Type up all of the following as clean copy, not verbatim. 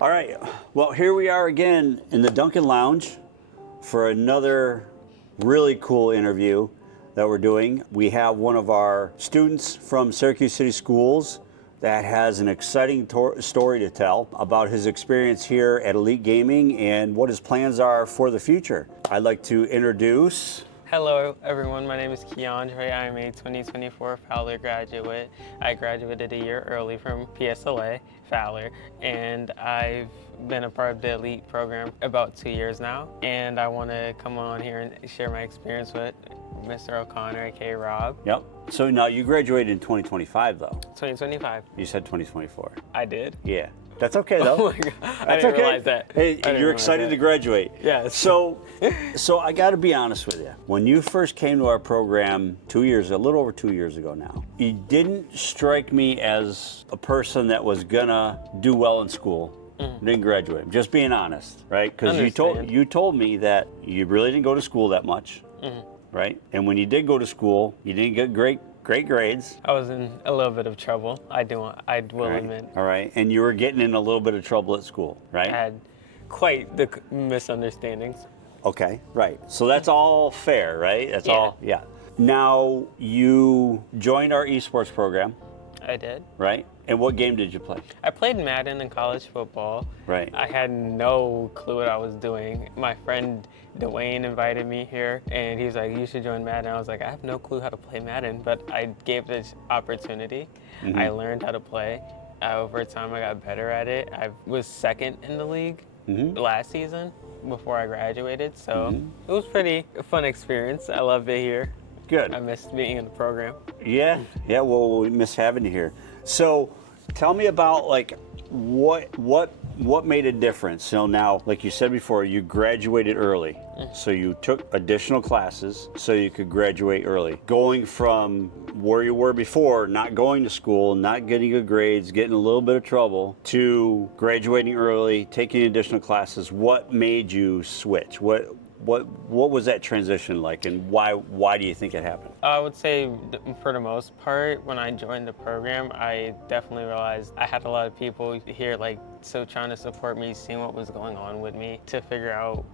All right, well, here we are again in the Duncan Lounge for another really cool interview that we're doing. We have one of our students from Syracuse City Schools that has an exciting story to tell about his experience here at Elite Gaming and what his plans are for the future. I'd like to introduce... Hello everyone, my name is Kiandre. I'm a 2024 Fowler graduate. I graduated a year early from PSLA, Fowler, and I've been a part of the Elite program about 2 years now. And I want to come on here and share my experience with Mr. O'Connor, aka Rob. Yep. So now you graduated in 2025 though. 2025. You said 2024. I did? Yeah. That's okay though. Oh my God. I didn't realize that. Hey, you're excited to graduate. Yes. So I got to be honest with you. When you first came to our program a little over 2 years ago now, you didn't strike me as a person that was gonna do well in school. Didn't graduate. I'm just being honest, right? Because you told me that you really didn't go to school that much, right? And when you did go to school, you didn't get great grades. I was in a little bit of trouble. I will admit. All right. And you were getting in a little bit of trouble at school, right? I had quite the misunderstandings. Okay, right. So that's all fair, right? That's all, yeah. Now, you joined our esports program. I did. Right? And what game did you play? I played Madden in college football. Right. I had no clue what I was doing. My friend Dwayne invited me here, and he was like, you should join Madden. I was like, I have no clue how to play Madden, but I gave this opportunity. I learned how to play. Over time, I got better at it. I was second in the league last season before I graduated, so it was pretty fun experience. I loved it here. Good. I missed being in the program. Yeah, well, we miss having you here. So tell me about like what made a difference? So now, like you said before, you graduated early. So you took additional classes so you could graduate early. Going from where you were before, not going to school, not getting good grades, getting a little bit of trouble, to graduating early, taking additional classes, what made you switch? What was that transition like, and why do you think it happened? I would say for the most part, when I joined the program, I definitely realized I had a lot of people here trying to support me, seeing what was going on with me, to figure out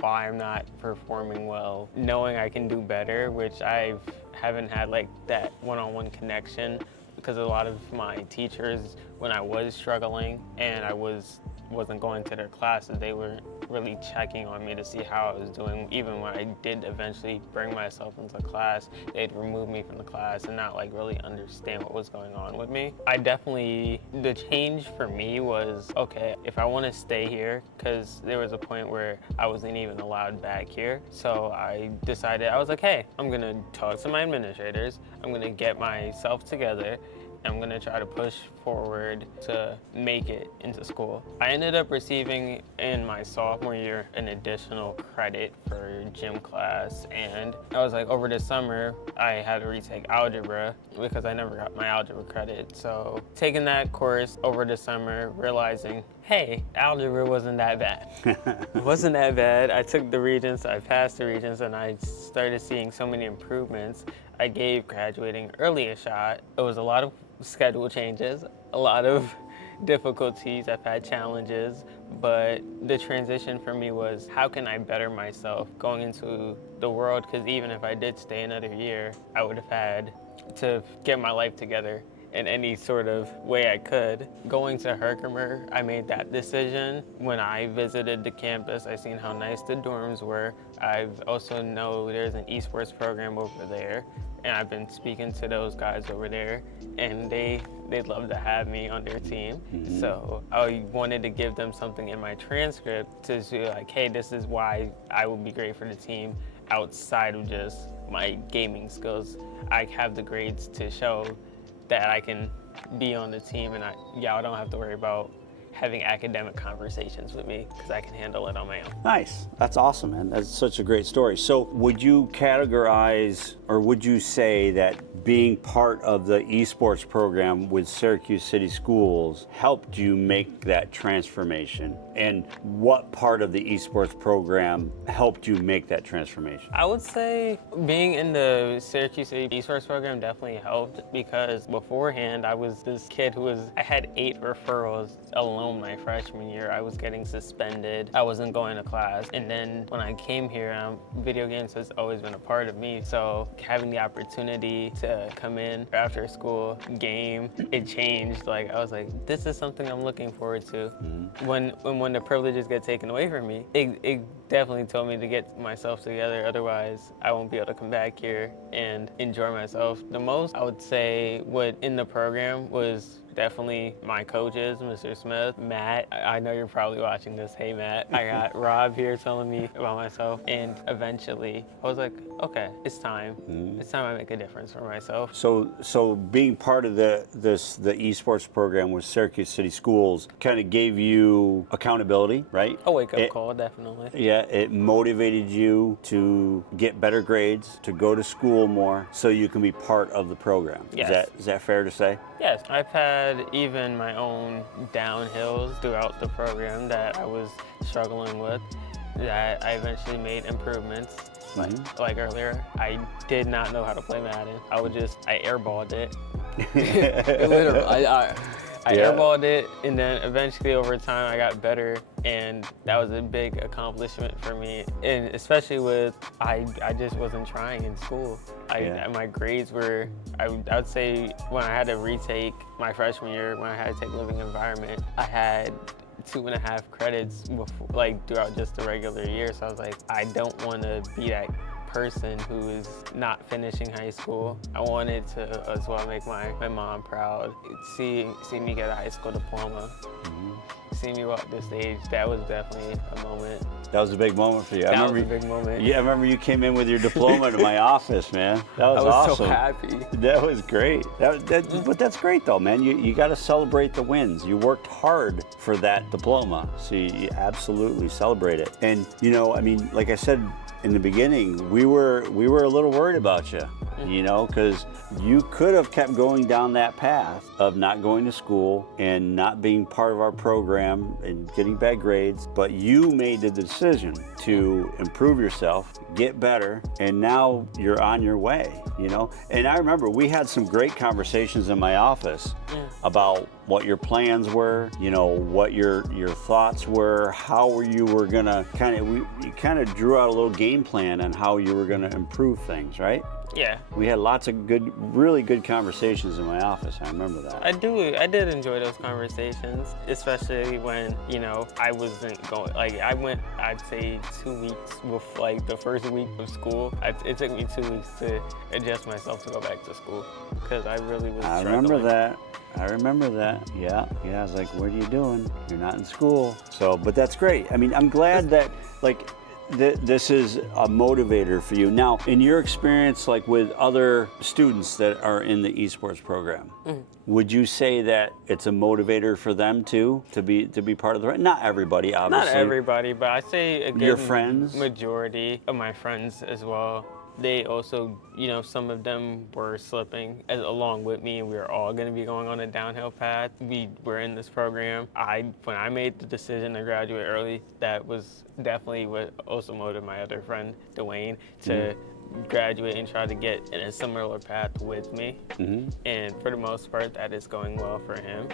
why I'm not performing well, knowing I can do better, which I haven't had like that one-on-one connection, because a lot of my teachers, when I was struggling and I wasn't going to their classes, they were really checking on me to see how I was doing. Even when I did eventually bring myself into class, they'd remove me from the class and not like really understand what was going on with me. The change for me was, okay, if I want to stay here, because there was a point where I wasn't even allowed back here. So I decided, I was like, hey, I'm gonna talk to my administrators, I'm gonna get myself together, I'm gonna try to push forward to make it into school. I ended up receiving in my sophomore year an additional credit for gym class, and I was like, over the summer I had to retake algebra because I never got my algebra credit. So taking that course over the summer, realizing, hey, algebra wasn't that bad. It wasn't that bad. I took the Regents, I passed the Regents, and I started seeing so many improvements. I gave graduating early a shot. It was a lot of schedule changes, a lot of difficulties. I've had challenges, but the transition for me was, how can I better myself going into the world? Because even if I did stay another year, I would have had to get my life together in any sort of way I could. Going to Herkimer, I made that decision. When I visited the campus, I seen how nice the dorms were. I've also know there's an esports program over there, and I've been speaking to those guys over there, and they'd love to have me on their team. So I wanted to give them something in my transcript to say like, hey, this is why I would be great for the team outside of just my gaming skills. I have the grades to show that I can be on the team, and y'all don't have to worry about having academic conversations with me, because I can handle it on my own. Nice. That's awesome, man. That's such a great story. So would you categorize or would you say that being part of the esports program with Syracuse City Schools helped you make that transformation? And what part of the esports program helped you make that transformation? I would say being in the Syracuse City Esports program definitely helped, because beforehand I was this kid I had 8 referrals alone my freshman year. I was getting suspended. I wasn't going to class. And then when I came here, video games has always been a part of me. So having the opportunity to come in after school, game, it changed. Like, I was like, this is something I'm looking forward to. When the privileges get taken away from me, it definitely told me to get myself together. Otherwise, I won't be able to come back here and enjoy myself. The most, I would say, what in the program was definitely my coaches, Mr. Smith, Matt. I know you're probably watching this. Hey, Matt. I got Rob here telling me about myself. And eventually, I was like, okay, it's time. It's time I make a difference for myself. So being part of the esports program with Syracuse City Schools kind of gave you accountability, right? A wake-up call, definitely. Yeah, it motivated you to get better grades, to go to school more, so you can be part of the program. Yes. Is that fair to say? Yes, I've had even my own downhills throughout the program that I was struggling with, that I eventually made improvements. Like earlier, I did not know how to play Madden. I airballed it. Literally, I airballed it, and then eventually over time I got better, and that was a big accomplishment for me. And especially with, I just wasn't trying in school. My grades were, I would say when I had to retake my freshman year, when I had to take living environment, I had 2.5 credits before, like throughout just the regular year. So I was like, I don't want to be that person who is not finishing high school. I wanted to as well make my mom proud. See me get a high school diploma. See me walk the stage. That was definitely a moment. That was a big moment for you. That was a big moment. Yeah, I remember you came in with your diploma to my office, man. That was awesome. I was so happy. That was great. But that's great though, man. You got to celebrate the wins. You worked hard for that diploma, so you absolutely celebrate it. And I mean, like I said in the beginning, we were a little worried about you, because you could have kept going down that path of not going to school and not being part of our program and getting bad grades, but you made the decision to improve yourself, get better, and now you're on your way, And I remember we had some great conversations in my office about what your plans were, what your thoughts were, how you were gonna you kind of drew out a little game plan on how you were gonna improve things, right? Yeah. We had lots of really good conversations in my office. I remember that. I did enjoy those conversations, especially when, I wasn't going, I went, I'd say 2 weeks before, the first week of school. It took me 2 weeks to adjust myself to go back to school, because I really was struggling. I remember that. Yeah. I was like, what are you doing? You're not in school. But that's great. I mean, I'm glad that, this is a motivator for you. Now, in your experience, with other students that are in the esports program, would you say that it's a motivator for them too, to be part of the? Not everybody, obviously. Not everybody, but I say a good your friends, majority of my friends as well. They also, some of them were slipping along with me, and we were all going to be going on a downhill path. We were in this program. When I made the decision to graduate early, that was definitely what also motivated my other friend, Dwayne, to graduate and try to get in a similar path with me. And for the most part, that is going well for him.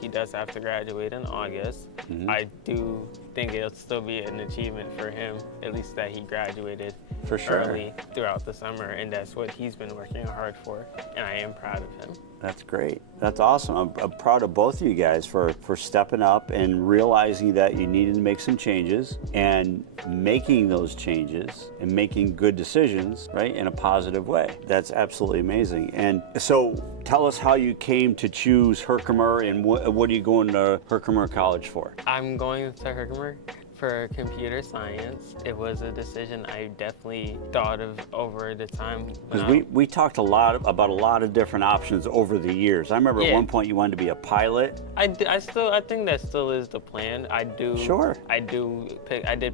He does have to graduate in August. I do think it'll still be an achievement for him, at least that he graduated for sure early throughout the summer, and that's what he's been working hard for, and I am proud of him. That's great. That's awesome. I'm proud of both of you guys for stepping up and realizing that you needed to make some changes and making those changes and making good decisions, right, in a positive way. That's absolutely amazing. And so tell us how you came to choose Herkimer, and what are you going to Herkimer College for? I'm going to Herkimer for computer science. It was a decision I definitely thought of over the time. Because we talked about a lot of different options over the years. I remember at one point you wanted to be a pilot. I think that still is the plan. I did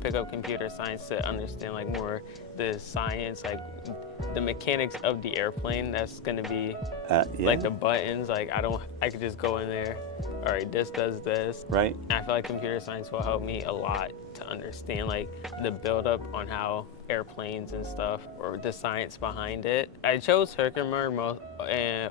pick up computer science to understand more the science, the mechanics of the airplane. That's gonna be Yeah. like the buttons. Like I could just go in there. All right, this does this. Right. And I feel like computer science will help me a lot to understand like the buildup on how airplanes and stuff, or the science behind it. I chose Herkimer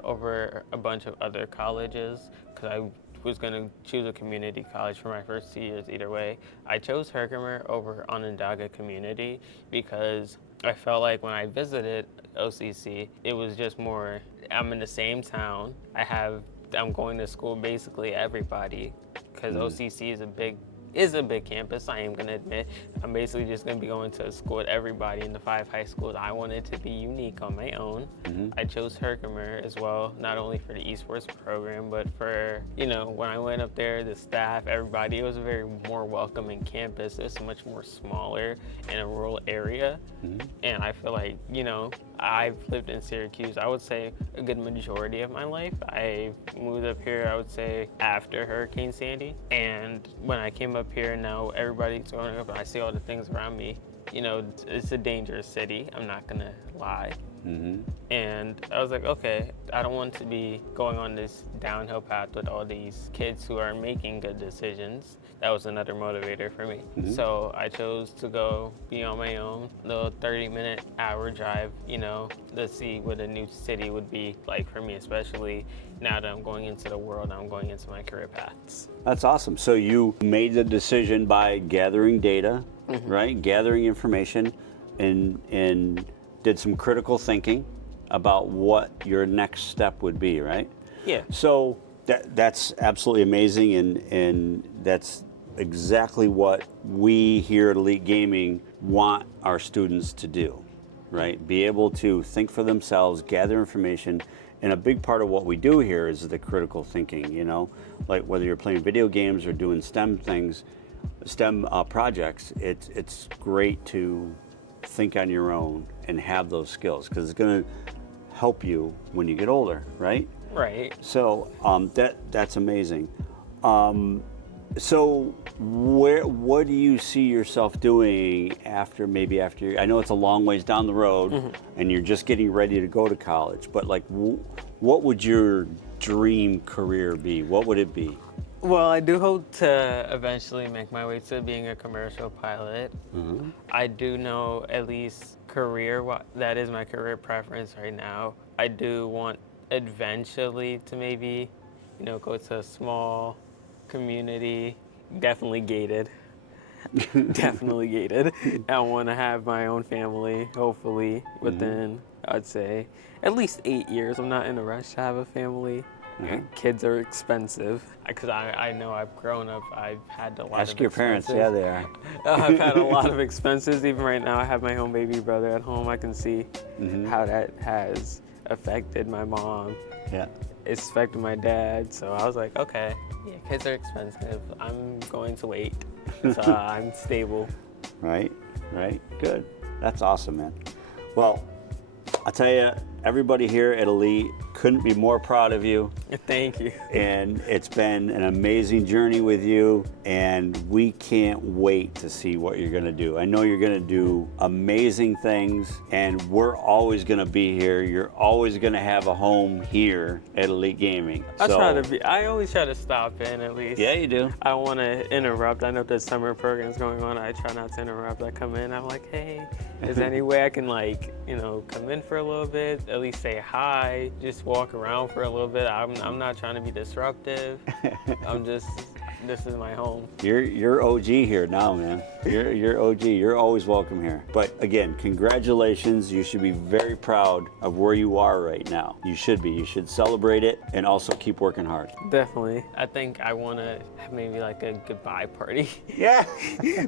over a bunch of other colleges because I was going to choose a community college for my first 2 years either way. I chose Herkimer over Onondaga Community because I felt like when I visited OCC, it was just more, I'm in the same town. I'm going to school basically everybody because OCC is a big campus, I am gonna admit. I'm basically just gonna be going to school with everybody in the 5 high schools. I wanted to be unique on my own. I chose Herkimer as well, not only for the esports program, but for, when I went up there, the staff, everybody, it was a very more welcoming campus. It's much more smaller in a rural area. And I feel like, I've lived in Syracuse, I would say a good majority of my life. I moved up here, I would say, after Hurricane Sandy. And when I came up here, now everybody's growing up and I see all the things around me. It's a dangerous city, I'm not gonna lie. And I was like, okay, I don't want to be going on this downhill path with all these kids who are making good decisions. That was another motivator for me. So I chose to go be on my own, little 30-minute hour drive, to see what a new city would be like for me, especially now that I'm going into the world, I'm going into my career paths. That's awesome. So you made the decision by gathering data, right? Gathering information and did some critical thinking about what your next step would be, right? Yeah. So that's absolutely amazing, and that's exactly what we here at Elite Gaming want our students to do, right? Be able to think for themselves, gather information, and a big part of what we do here is the critical thinking, like whether you're playing video games or doing STEM things, STEM projects, it's great to think on your own and have those skills because it's going to help you when you get older, right? Right. So that's amazing. So what do you see yourself doing after I know it's a long ways down the road and you're just getting ready to go to college, but like what would your dream career be? What would it be? Well, I do hope to eventually make my way to being a commercial pilot. I do know at least that is my career preference right now. I do want eventually to maybe, go to a small community, definitely gated. Definitely gated. I want to have my own family, hopefully, within, I'd say, at least 8 years. I'm not in a rush to have a family. Kids are expensive. Because I know I've grown up, I've had a lot of expenses. Ask your parents, yeah, they are. I've had a lot of expenses. Even right now, I have my own baby brother at home. I can see how that has affected my mom. Yeah. It's affected my dad. So I was like, okay, yeah, kids are expensive. I'm going to wait until I'm stable. Right. Good. That's awesome, man. Well, I'll tell you, everybody here at Elite couldn't be more proud of you. Thank you. And it's been an amazing journey with you, and we can't wait to see what you're going to do. I know you're going to do amazing things, and we're always going to be here. You're always going to have a home here at Elite Gaming. I always try to stop in at least. Yeah, you do. I want to interrupt. I know there's summer programs going on. I try not to interrupt. I come in, I'm like, hey, is there any way I can come in for a little bit, at least say hi, just walk around for a little bit. I'm not trying to be disruptive. This is my home. You're OG here now, man. You're OG. You're always welcome here. But again, congratulations. You should be very proud of where you are right now. You should be. You should celebrate it and also keep working hard. Definitely. I think I want to have maybe like a goodbye party. Yeah.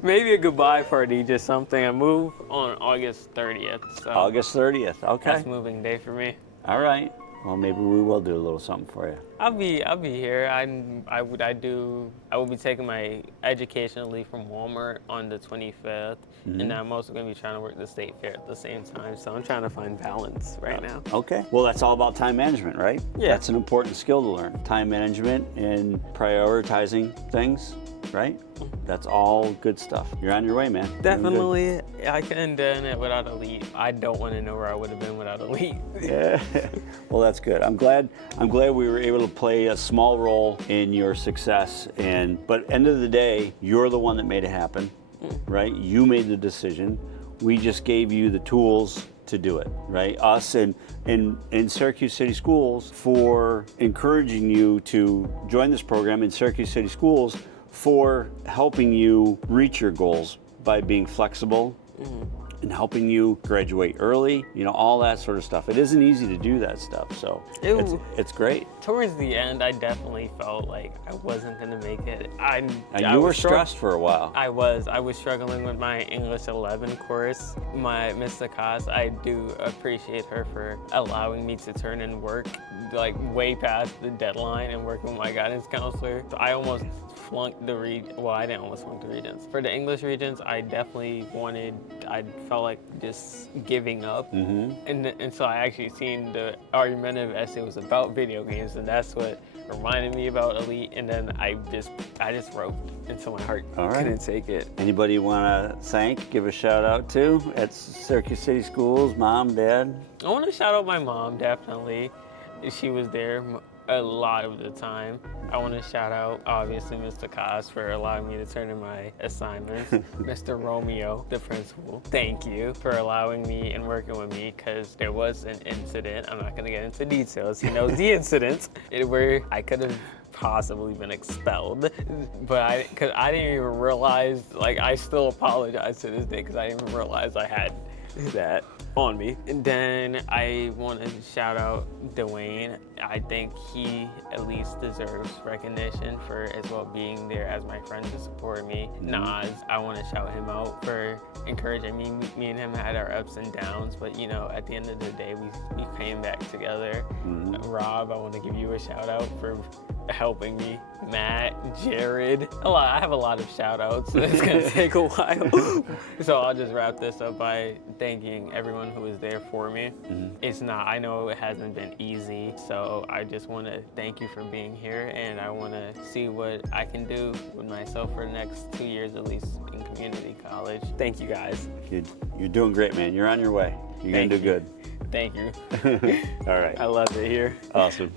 Maybe a goodbye party, just something. I move on August 30th. So August 30th. Okay. That's moving day for me. All right. Well, maybe we will do a little something for you. I'll be here. I will be taking my educational leave from Walmart on the 25th, and then I'm also going to be trying to work the state fair at the same time. So I'm trying to find balance right now. Okay. Well, that's all about time management, right? Yeah. That's an important skill to learn. Time management and prioritizing things. right? That's all good stuff. You're on your way, man. You're doing good. Definitely, I couldn't have done it without Elite. I don't want to know where I would have been without Elite. Yeah. Well, that's good. I'm glad we were able to play a small role in your success. But end of the day, you're the one that made it happen, right? You made the decision. We just gave you the tools to do it, right? Us and Syracuse City Schools for encouraging you to join this program in Syracuse City Schools for helping you reach your goals by being flexible and helping you graduate early, you know, all that sort of stuff. It isn't easy to do that stuff, so it's great. Towards the end, I definitely felt like I wasn't gonna make it. And you were stressed for a while. I was struggling with my English 11 course. My Miss Lacoste, I do appreciate her for allowing me to turn in work like way past the deadline and working with my guidance counselor. So I almost flunked the I didn't almost flunk the Regents. For the English Regents, I definitely I felt like just giving up. And so I actually seen the argumentative essay was about video games, and that's what reminded me about Elite. And then I just wrote until my heart couldn't take it. Anybody want to give a shout out to at Syracuse City Schools, mom, dad? I want to shout out my mom, definitely. She was there a lot of the time. I want to shout out, obviously, Mr. Kos for allowing me to turn in my assignments. Mr. Romeo, the principal, thank you for allowing me and working with me, because there was an incident. I'm not going to get into details. He knows the incident where I could have possibly been expelled, but because I didn't even realize, like, I still apologize to this day because I didn't even realize I had that on me. And then I want to shout out Dwayne. I think he at least deserves recognition for as well being there as my friend to support me. Nas, I want to shout him out for encouraging me. Me and him had our ups and downs, but you know, at the end of the day, we came back together. Rob, I want to give you a shout out for helping me. Matt, Jared, I have a lot of shout outs. It's gonna take a while. So I'll just wrap this up by thanking everyone who was there for me. I know it hasn't been easy, so I just want to thank you for being here, and I want to see what I can do with myself for the next 2 years at least in community college. Thank you guys. You're doing great, man. You're on your way. You're gonna do good. Thank you. All right. I love it here. Awesome.